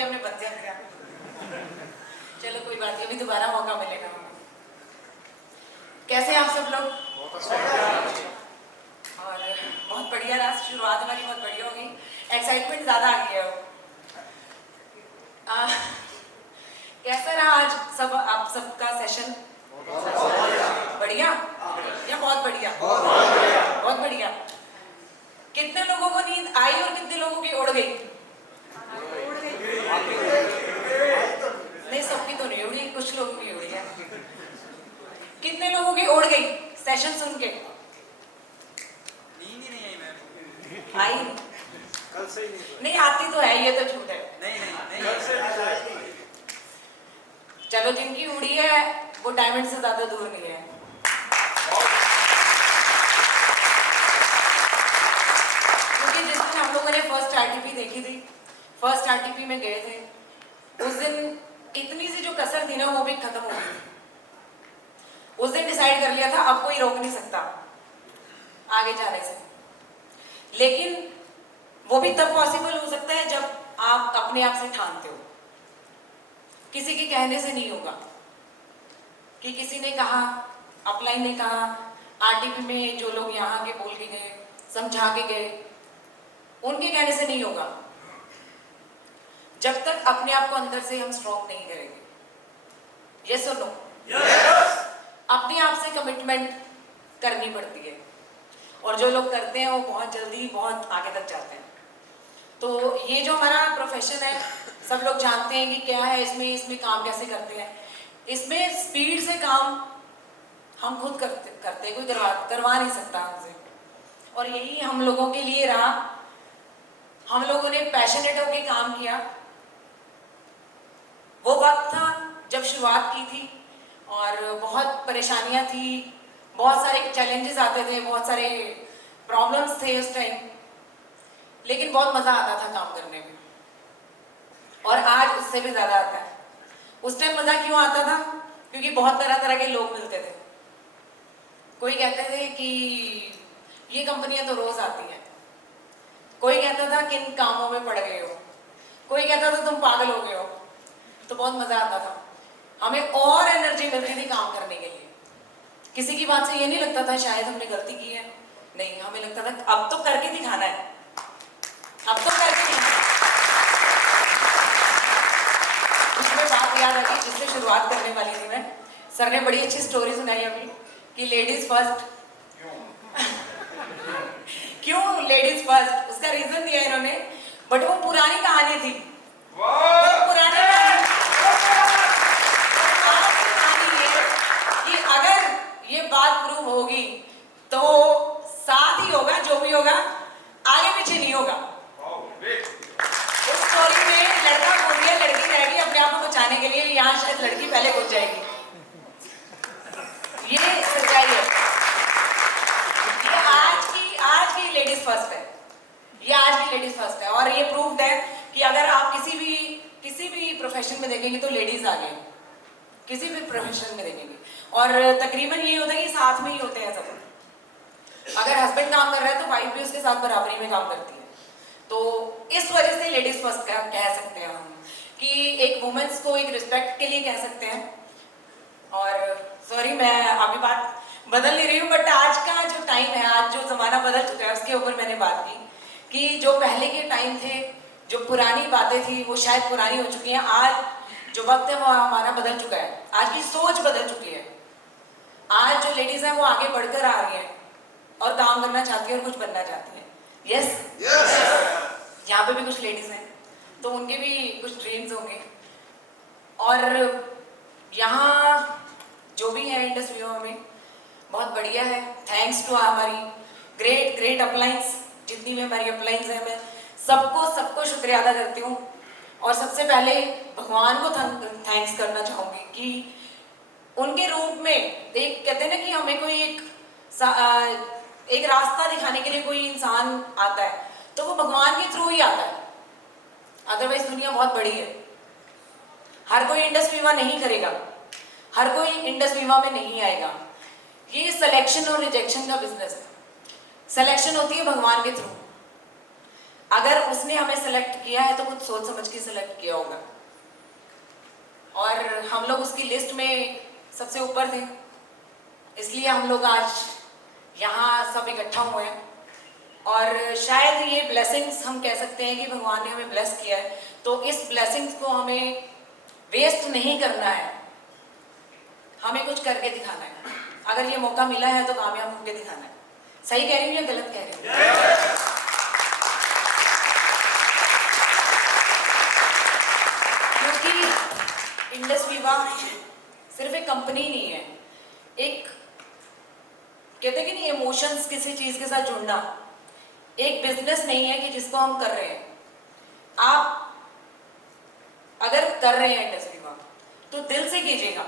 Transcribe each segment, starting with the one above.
अभी हमने बंद कर दिया। चलो कोई बात नहीं, अभी दोबारा मौका मिलेगा। कैसे हैं आप सब लोग? और बहुत बढ़िया रहा, शुरुआत हमारी बहुत बढ़िया होगी, एक्साइटमेंट ज़्यादा आ गई है। कैसा रहा आज सब आप सबका सेशन? बढ़िया या बहुत बढ़िया? बहुत बढ़िया। कितने लोगों को नींद आई और कितने लोगों की उड़ गई? नहीं, सबकी तो नहीं उड़ी, कुछ लोगों की उड़ी है। कितने लोगों की उड़ गई सेशन सुन के? नींद ही नहीं आई मैम। आई कल से ही नहीं आती तो है, ये तो झूठ है। नहीं कल से नहीं आएगी। चलो जिनकी उड़ी है वो डायमंड से ज्यादा दूर नहीं है। क्योंकि जिस दिन हम लोगों ने फर्स्ट आरटीपी देखी थी, फर्स्ट आरटीपी में गए थे, उस दिन इतनी सी जो कसर थी ना वो भी खत्म हो गई थी। उस दिन डिसाइड कर लिया था अब कोई रोक नहीं सकता आगे जाने से। लेकिन वो भी तब पॉसिबल हो सकता है जब आप अपने आप से ठानते हो, किसी के कहने से नहीं होगा। कि किसी ने कहा, अपलाइन ने कहा, आरटीपी में जो लोग यहाँ के बोल के गए, समझा के गए, उनके कहने से नहीं होगा जब तक अपने आप को अंदर से हम स्ट्रॉन्ग नहीं करेंगे। यस और नो? अपने आप से कमिटमेंट करनी पड़ती है, और जो लोग करते हैं वो बहुत जल्दी बहुत आगे तक जाते हैं। तो ये जो हमारा प्रोफेशन है, सब लोग जानते हैं कि क्या है, इसमें काम कैसे करते हैं। इसमें स्पीड से काम हम खुद करते हैं, कोई करवा नहीं सकता हमसे। और यही हम लोगों के लिए रहा, हम लोगों ने पैशनेट होकर काम किया। वो वक्त था जब शुरुआत की थी और बहुत परेशानियां थी, बहुत सारे चैलेंजेस आते थे, बहुत सारे प्रॉब्लम्स थे उस टाइम, लेकिन बहुत मजा आता था काम करने में। और आज उससे भी ज्यादा आता है। उस टाइम मजा क्यों आता था? क्योंकि बहुत तरह तरह के लोग मिलते थे। कोई कहते थे कि ये कंपनियां तो रोज आती हैं, कोई कहता था किन कामों में पड़ गए हो, कोई कहता था तुम पागल हो गए हो। तो बहुत मजा आता था, हमें और एनर्जी मिलती थी काम करने के लिए। किसी की बात से ये नहीं लगता था शायद हमने गलती की है, नहीं, हमें लगता था अब तो करके दिखाना है, अब तो करके दिखाना है। उसमें बात याद आ गई जिससे शुरुआत करने वाली थी मैं। सर ने बड़ी अच्छी स्टोरी सुनाई अभी कि लेडीज फर्स्ट। क्यों लेडीज फर्स्ट? उसका रीजन दिया इन्होंने, बट वो पुरानी कहानी थी। वो पुरानी कहानी है कि अगर ये बात प्रूव होगी तो साथ ही होगा, जो भी होगा, आगे पीछे नहीं होगा। उस स्टोरी में लड़का कूद गया, लड़की रह गई अपने आप को बचाने के लिए, यहाँ शायद लड़की पहले कूद जाएगी। ये सच्चाई है। ये आज की लेडीज फर्स्ट है, ये आज की लेडीज फर्स्ट है। और ये प्रूव्ड है कि अगर आप किसी भी प्रोफेशन में देखेंगे तो लेडीज आगे हैं, किसी भी प्रोफेशन में देखेंगे। और तकरीबन ये होता है कि साथ में ही होते हैं सब। अगर हस्बैंड काम कर रहा है तो वाइफ भी उसके साथ बराबरी में काम करती है। तो इस वजह से लेडीज फर्स्ट कह सकते हैं हम, कि एक वुमेन्स को एक रिस्पेक्ट के लिए कह सकते हैं। और सॉरी मैं अभी बात बदल नहीं रही हूँ, बट आज का जो टाइम है, आज जो जमाना बदल चुका है, उसके ऊपर मैंने बात की कि जो पहले के टाइम थे, जो पुरानी बातें थी वो शायद पुरानी हो चुकी हैं। आज जो वक्त है वो हमारा बदल चुका है, आज की सोच बदल चुकी है। आज जो लेडीज हैं वो आगे बढ़कर आ रही हैं और काम करना चाहती है और कुछ बनना चाहती है। यस, यहाँ पे भी कुछ लेडीज हैं तो उनके भी कुछ ड्रीम्स होंगे। और यहाँ जो भी है इंडस्ट्री में बहुत बढ़िया है। थैंक्स टू हमारी ग्रेट अपलाइंस, जितनी भी हमारी अपलाइंस है, मैं सबको शुक्रिया अदा करती हूँ। और सबसे पहले भगवान को थैंक्स करना चाहूँगी कि उनके रूप में एक कहते हैं ना कि हमें कोई एक रास्ता दिखाने के लिए कोई इंसान आता है तो वो भगवान के थ्रू ही आता है। अदरवाइज दुनिया बहुत बड़ी है, हर कोई इंडस्ट्री विवा नहीं करेगा, हर कोई इंडस्ट्री विवा में नहीं आएगा। ये सिलेक्शन और रिजेक्शन का बिजनेस है। सिलेक्शन होती है भगवान के थ्रू, अगर उसने हमें सेलेक्ट किया है तो कुछ सोच समझ के सेलेक्ट किया होगा, और हम लोग उसकी लिस्ट में सबसे ऊपर थे, इसलिए हम लोग आज यहाँ सब इकट्ठा हुए हैं। और शायद ये ब्लेसिंग्स हम कह सकते हैं कि भगवान ने हमें ब्लेस किया है, तो इस ब्लेसिंग्स को हमें वेस्ट नहीं करना है, हमें कुछ करके दिखाना है। अगर ये मौका मिला है तो कामयाब होकर दिखाना है। सही कह रही हूँ या गलत कह रही हूँ? क्योंकि इंडस वीवा सिर्फ एक कंपनी नहीं है, एक कहते हैं कि नहीं, इमोशंस किसी चीज के साथ जुड़ना, एक बिजनेस नहीं है कि जिसको हम कर रहे हैं। आप अगर कर रहे हैं इंडस वीवा तो दिल से कीजिएगा,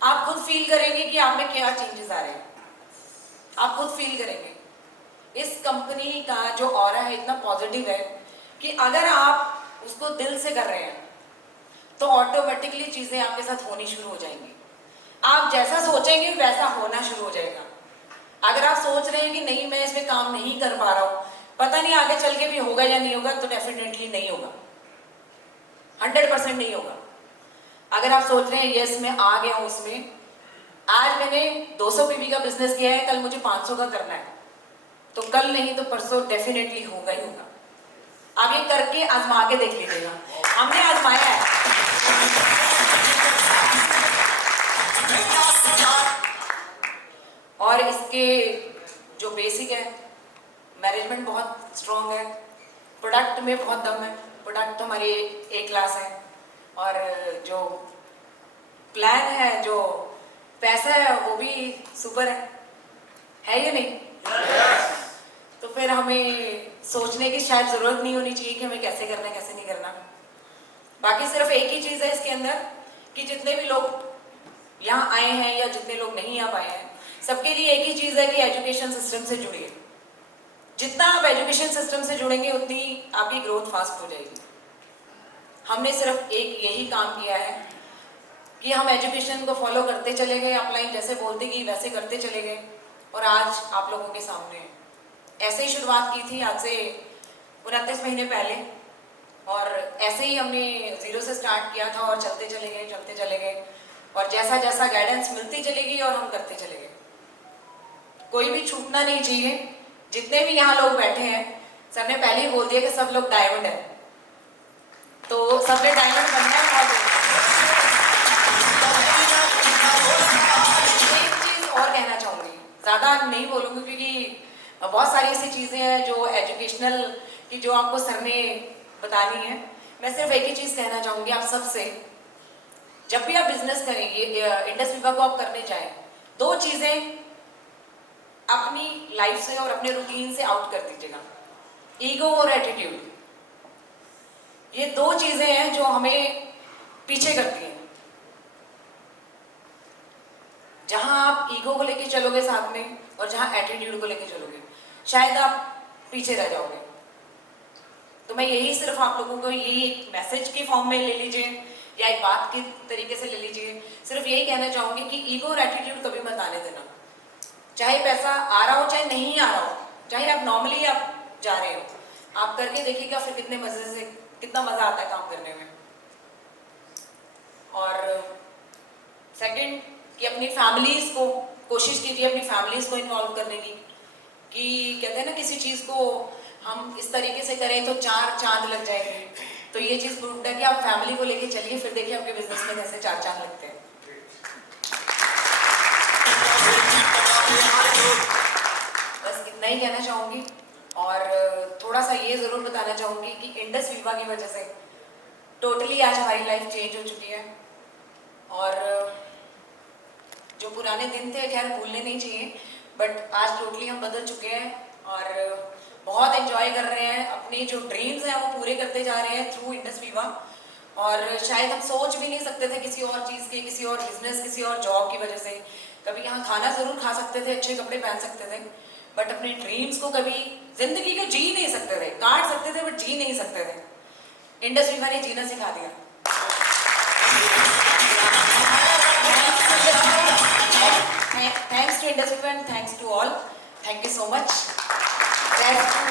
आप खुद फील करेंगे कि आप में क्या चेंजेस आ रहे हैं, आप खुद फील करेंगे। इस कंपनी का जो ऑरा है इतना पॉजिटिव है कि अगर आप उसको दिल से कर रहे हैं तो ऑटोमेटिकली चीजें आपके साथ होनी शुरू हो जाएंगी। आप जैसा सोचेंगे वैसा होना शुरू हो जाएगा। अगर आप सोच रहे हैं कि नहीं मैं इसमें काम नहीं कर पा रहा हूँ, पता नहीं आगे चल के भी होगा या नहीं होगा, तो डेफिनेटली नहीं होगा, 100% नहीं होगा। अगर आप सोच रहे हैं यस मैं आ गया हूँ उसमें, आज मैंने 200 पीवी का बिजनेस किया है, कल मुझे 500 का करना है, तो कल नहीं तो परसों डेफिनेटली होगा ही होगा। आप ये करके आजमा के देख लीजिएगा, हमने आजमाया है। और इसके जो बेसिक है, मैनेजमेंट बहुत स्ट्रॉन्ग है, प्रोडक्ट में बहुत दम है, प्रोडक्ट तो हमारी ए क्लास है, और जो प्लान है, जो पैसा है वो भी सुपर है या नहीं? तो फिर हमें सोचने की शायद जरूरत नहीं होनी चाहिए कि हमें कैसे करना है कैसे नहीं करना। बाकी सिर्फ एक ही चीज़ है इसके अंदर कि जितने भी लोग यहाँ आए हैं या जितने लोग नहीं आ पाए हैं, सबके लिए एक ही चीज़ है कि एजुकेशन सिस्टम से जुड़िए। जितना आप एजुकेशन सिस्टम से जुड़ेंगे उतनी आपकी ग्रोथ फास्ट हो जाएगी। हमने सिर्फ एक यही काम किया है कि हम एजुकेशन को फॉलो करते चले गए, अपलाइन जैसे बोलते गई वैसे करते चले गए, और आज आप लोगों के सामने हैं। ऐसे ही शुरुआत की थी आज से 29 महीने पहले, और ऐसे ही हमने जीरो से स्टार्ट किया था और चलते चले गए, और जैसा जैसा गाइडेंस मिलती चलेगी और हम करते चले गए। कोई भी छूटना नहीं चाहिए। जितने भी यहाँ लोग बैठे हैं, सबने पहले ही बोल दिया कि सब लोग डायमंड है, तो सबने डायमंड बनना है। एक चीज और कहना चाहूँगी, ज़्यादा नहीं बोलूँगी क्योंकि बहुत सारी ऐसी चीज़ें हैं जो एजुकेशनल की जो आपको सर ने बतानी है। मैं सिर्फ एक ही चीज़ कहना चाहूँगी आप सबसे, जब भी आप बिजनेस करेंगे, इंडस वीवा को आप करने जाएं, दो चीज़ें अपनी लाइफ से और अपने रूटीन से आउट कर दीजिएगा, ईगो और एटीट्यूड। ये दो चीज़ें हैं जो हमें पीछे करती हैं। जहां आप ईगो को लेके चलोगे साथ में और जहां एटीट्यूड को लेके चलोगे, शायद आप पीछे रह जाओगे। तो मैं यही सिर्फ आप लोगों को यही एक मैसेज के फॉर्म में ले लीजिए या एक बात के तरीके से ले लीजिए, सिर्फ यही कहना चाहूँगी कि ईगो और एटीट्यूड कभी मत आने देना। चाहे पैसा आ रहा हो चाहे नहीं आ रहा हो, चाहे आप नॉर्मली आप जा रहे हो, आप करके देखिएगा फिर कितने मजे से, कितना मज़ा आता है काम करने में। और सेकंड कि अपनी फैमिलीज को कोशिश कीजिए, अपनी फैमिलीज को इन्वॉल्व करने की। कि कहते हैं ना किसी चीज़ को हम इस तरीके से करें तो 4 चांद लग जाएंगे, तो ये चीज़ प्रूव्ड है कि आप फैमिली को लेके चलिए, फिर देखिए आपके बिजनेस में कैसे 4 चांद लगते हैं। बस इतना ही कहना चाहूँगी, और थोड़ा सा ये ज़रूर बताना चाहूँगी कि इंडस वीवा की वजह से टोटली आज हमारी लाइफ चेंज हो चुकी है, और जो पुराने दिन थे खैर भूलने नहीं चाहिए, बट आज टोटली हम बदल चुके हैं और बहुत एंजॉय कर रहे हैं। अपने जो ड्रीम्स हैं वो पूरे करते जा रहे हैं थ्रू इंडस वीवा, और शायद हम सोच भी नहीं सकते थे किसी और चीज़ के, किसी और बिजनेस, किसी और जॉब की वजह से। कभी यहाँ खाना ज़रूर खा सकते थे, अच्छे कपड़े पहन सकते थे, बट अपने ड्रीम्स को कभी जिंदगी को जी नहीं सकते थे, काट सकते थे बट जी नहीं सकते थे। इंडस वीवा ने जीना सिखा दिया। Thanks to Indus Viva and thanks to all. Thank you so much. That's